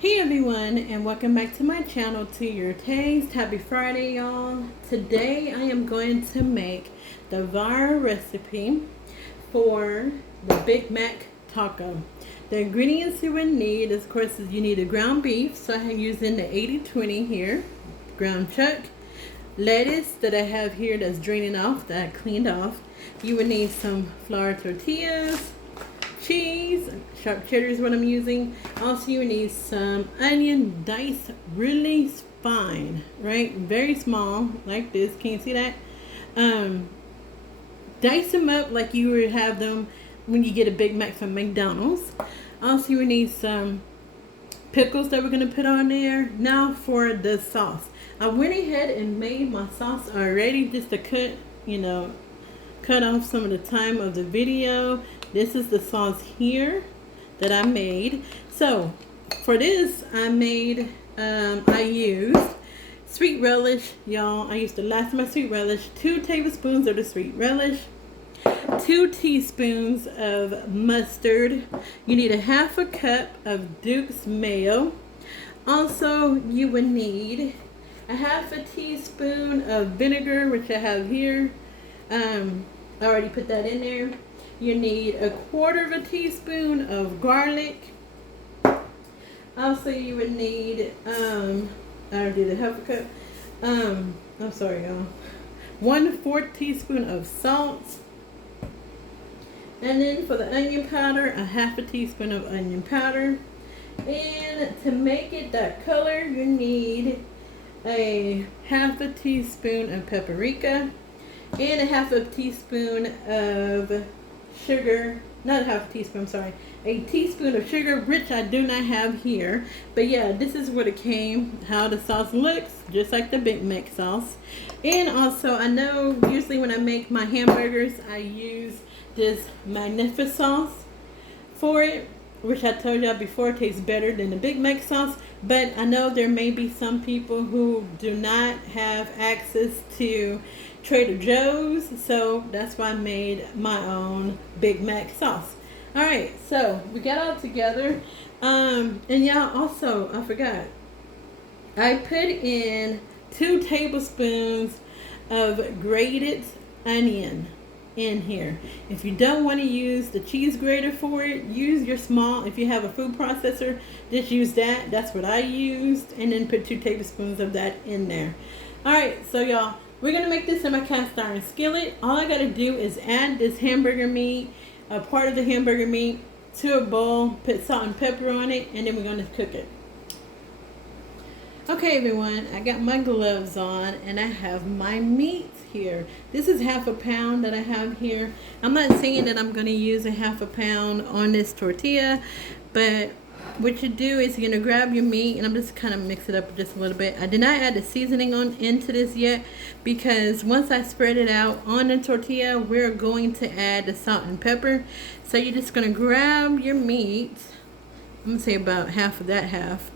Hey everyone, and welcome back to my channel, To Your Taste. Happy Friday, y'all. Today I am going to make the viral recipe for the Bif Mac taco. The ingredients you would need, of course, is you need a ground beef. So I'm using the 80/20 here, ground chuck. Lettuce that I have here that's draining off, that I cleaned off. You would need some flour tortillas, cheese, sharp cheddar is what I'm using. Also, you need some onion diced really fine, right? Very small, like this. Can you see that? Dice them up like you would have them when you get a Big Mac from McDonald's. Also, you would need some pickles that we're going to put on there. Now for the sauce. I went ahead and made my sauce already just to cut off some of the time of the video. This is the sauce here that I made. So for this I used sweet relish, y'all. I used the last of my sweet relish, 2 tablespoons of the sweet relish, 2 teaspoons of mustard. You need a half a cup of Duke's mayo. Also, you would need a half a teaspoon of vinegar, which I have here. I already put that in there. You need a 1/4 teaspoon of garlic. Also, you would need, I already did a half a cup. I'm sorry, y'all. 1/4 teaspoon of salt. And then for the onion powder, a half a teaspoon of onion powder. And to make it that color, you need a half a teaspoon of paprika and a half a teaspoon of sugar. Not a half a teaspoon, I'm sorry. A teaspoon of sugar, which I do not have here. But yeah, this is what it came, how the sauce looks, just like the Big Mac sauce. And also, I know usually when I make my hamburgers, I use this magnificent sauce for it, which I told y'all before tastes better than the Big Mac sauce. But I know there may be some people who do not have access to Trader Joe's, so that's why I made my own Big Mac sauce. Alright, so we got all together. And y'all, also, I forgot, I put in 2 tablespoons of grated onion in here. If you don't want to use the cheese grater for it, use your small, if you have a food processor, just use that. That's what I used, and then put 2 tablespoons of that in there. Alright, so y'all, we're going to make this in my cast iron skillet. All I got to do is add this hamburger meat, a part of the hamburger meat, to a bowl, put salt and pepper on it, and then we're going to cook it. Okay, everyone, I got my gloves on, and I have my meat here. This is half a pound that I have here. I'm not saying that I'm going to use a half a pound on this tortilla, but what you do is you're going to grab your meat, and I'm just kind of mix it up just a little bit. I did not add the seasoning into this yet, because once I spread it out on the tortilla, we're going to add the salt and pepper. So you're just going to grab your meat, I'm going to say about half of that half,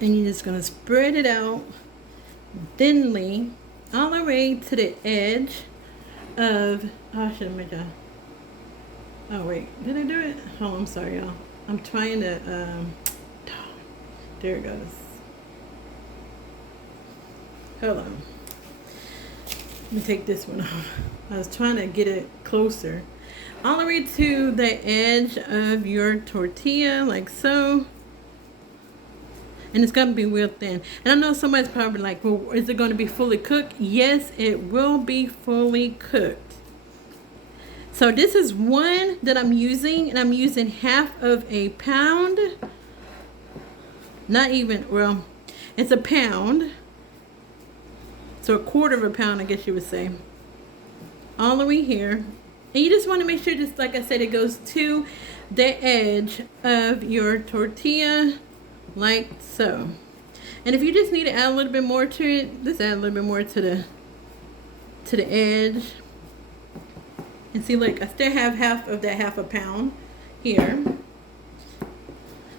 and you're just going to spread it out thinly all the way to the edge of, oh, I should have made that. Oh wait, did I do it? Oh, I'm sorry, y'all. I'm trying to, there it goes. Hold on. Let me take this one off. I was trying to get it closer. All the way to the edge of your tortilla, like so. And it's going to be real thin. And I know somebody's probably like, well, is it going to be fully cooked? Yes, it will be fully cooked. So this is one that I'm using, and I'm using half of a pound. Not even, well, it's a pound. So 1/4 pound, I guess you would say. All the way here. And you just want to make sure, just like I said, it goes to the edge of your tortilla, like so. And if you just need to add a little bit more to it, just add a little bit more to the edge. And see, look, I still have half of that half a pound here.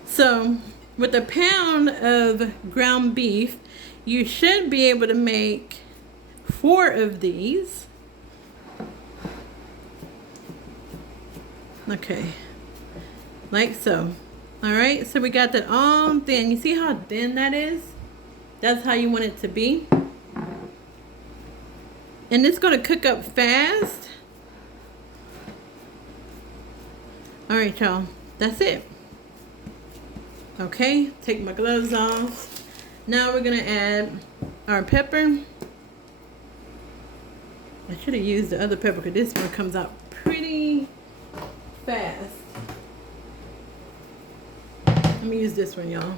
So with a pound of ground beef, you should be able to make 4 of these. Okay, like so. Alright, so we got that all thin. You see how thin that is? That's how you want it to be. And it's going to cook up fast. Alright, y'all. That's it. Okay, take my gloves off. Now we're going to add our pepper. I should have used the other pepper because this one comes out pretty fast. Let me use this one, y'all.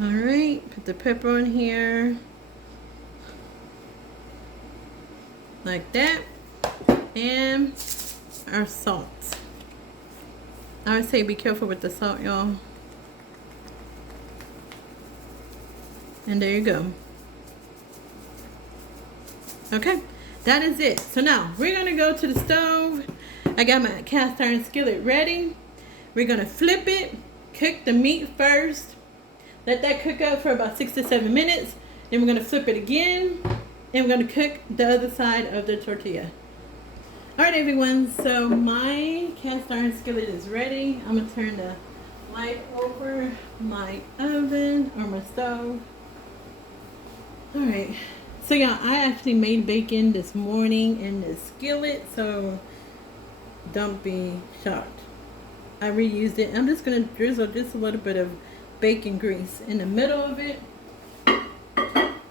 Alright, put the pepper on here. Like that. And our salt. I would say be careful with the salt, y'all. And there you go. Okay, that is it. So now we're gonna go to the stove. I got my cast iron skillet ready. We're gonna flip it, cook the meat first. Let that cook up for about 6 to 7 minutes. Then we're gonna flip it again. And we're gonna cook the other side of the tortilla. Alright everyone, so my cast iron skillet is ready. I'm gonna turn the light over my oven or my stove. Alright, so yeah, I actually made bacon this morning in the skillet, so don't be shocked. I reused it. I'm just gonna drizzle just a little bit of bacon grease in the middle of it.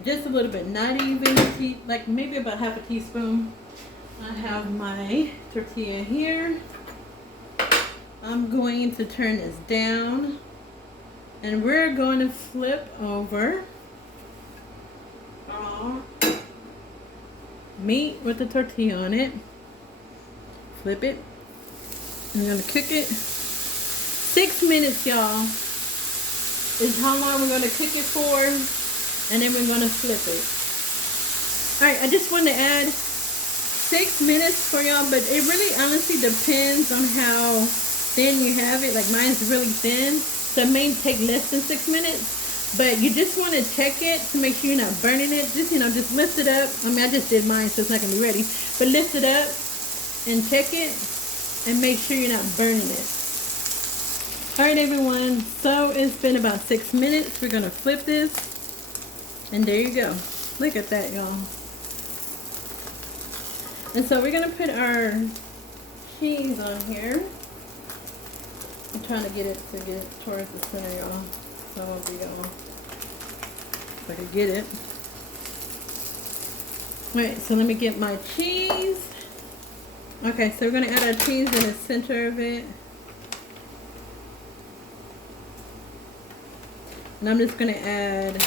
Just a little bit, not even, like maybe about half a teaspoon. I have my tortilla here. I'm going to turn this down. And we're going to flip over our meat with the tortilla on it. Flip it. I'm going to cook it. 6 minutes, y'all, is how long we're going to cook it for. And then we're going to flip it. Alright, I just want to add 6 minutes for y'all, but it really honestly depends on how thin you have it. Like mine's really thin, so it may take less than 6 minutes. But you just want to check it to make sure you're not burning it. Just, just lift it up. I mean, I just did mine, so it's not going to be ready. But lift it up and check it and make sure you're not burning it. Alright everyone, so it's been about 6 minutes. We're going to flip this. And there you go. Look at that, y'all. And so we're going to put our cheese on here. I'm trying to get it towards the center, y'all. So I won't be all, if I can get it. Alright, so let me get my cheese. Okay, so we're going to add our cheese in the center of it. And I'm just going to add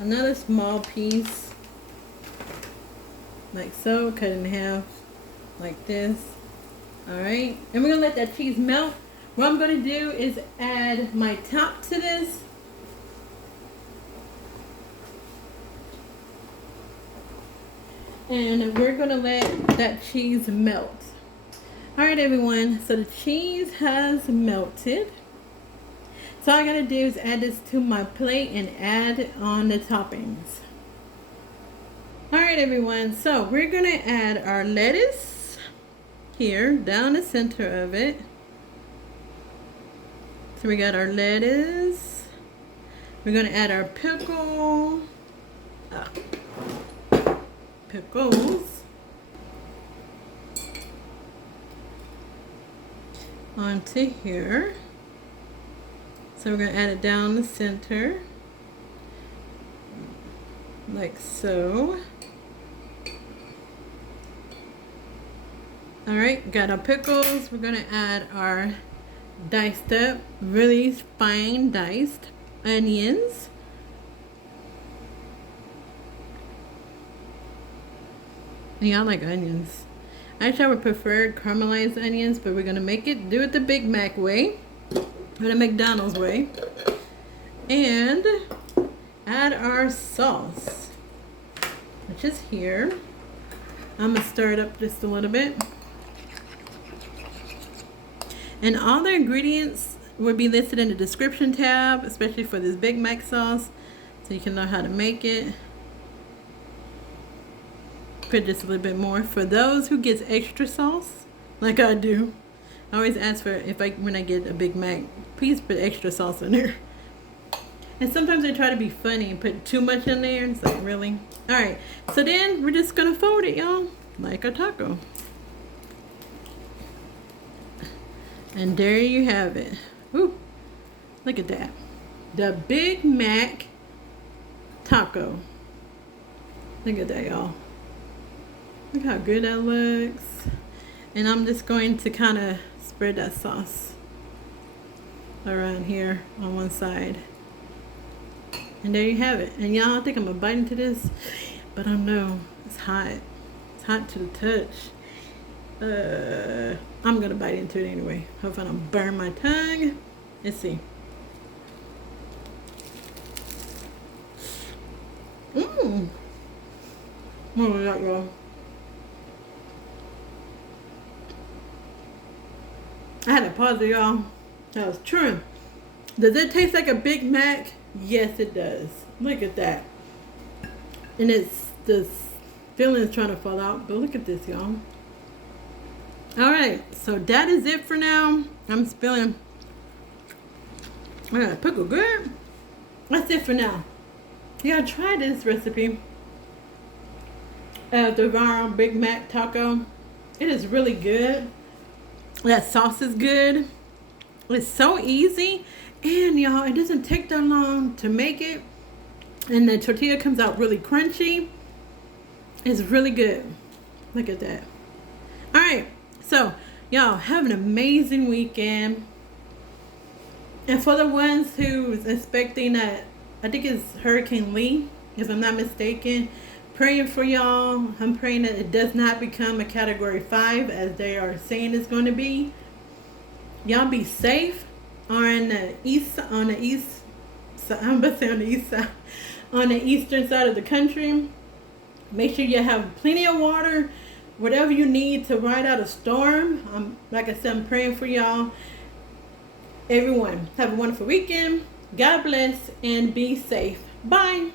another small piece, like so, cut in half, like this. Alright, and we're going to let that cheese melt. What I'm going to do is add my top to this. And we're going to let that cheese melt. Alright everyone, so the cheese has melted. So all I gotta do is add this to my plate and add on the toppings. Alright everyone, so we're gonna add our lettuce here down the center of it. So we got our lettuce. We're gonna add our pickles onto here. So we're going to add it down the center, like so. Alright, got our pickles. We're going to add our diced up, really fine diced onions. Yeah, I like onions. Actually, I would prefer caramelized onions, but we're going to do it the Big Mac way. Or the McDonald's way. And add our sauce, which is here. I'm going to stir it up just a little bit. And all the ingredients will be listed in the description tab, especially for this Big Mac sauce, so you can know how to make it. put just a little bit more. For those who gets extra sauce, like I do, I always ask for, when I get a Big Mac, please put extra sauce in there. And sometimes I try to be funny and put too much in there. It's like, really? Alright, so then we're just gonna fold it, y'all, like a taco. And there you have it. Ooh, look at that. The Big Mac taco. Look at that, y'all. Look how good that looks. And I'm just going to kind of spread that sauce around here on one side. And there you have it. And y'all, I think I'm gonna bite into this, but I don't know. It's hot. It's hot to the touch. I'm gonna bite into it anyway. Hopefully I don't burn my tongue. Let's see. What was that, y'all? I had to pause it, y'all. That was true. Does it taste like a Big Mac? Yes, it does. Look at that. And it's the filling is trying to fall out, but look at this, y'all. Alright, so that is it for now. I'm spilling. I got a pickle good. That's it for now. Yeah, try this recipe. The viral Big Mac taco. It is really good. That sauce is good. It's so easy. And y'all, it doesn't take that long to make it. And the tortilla comes out really crunchy. It's really good. Look at that. Alright, so y'all have an amazing weekend. And for the ones who's expecting that, I think it's Hurricane Lee, if I'm not mistaken, praying for y'all. I'm praying that it does not become a Category 5 as they are saying it's going to be. Y'all be safe on the eastern side of the country. Make sure you have plenty of water, whatever you need to ride out a storm. Like I said, I'm praying for y'all. Everyone, have a wonderful weekend. God bless and be safe. Bye.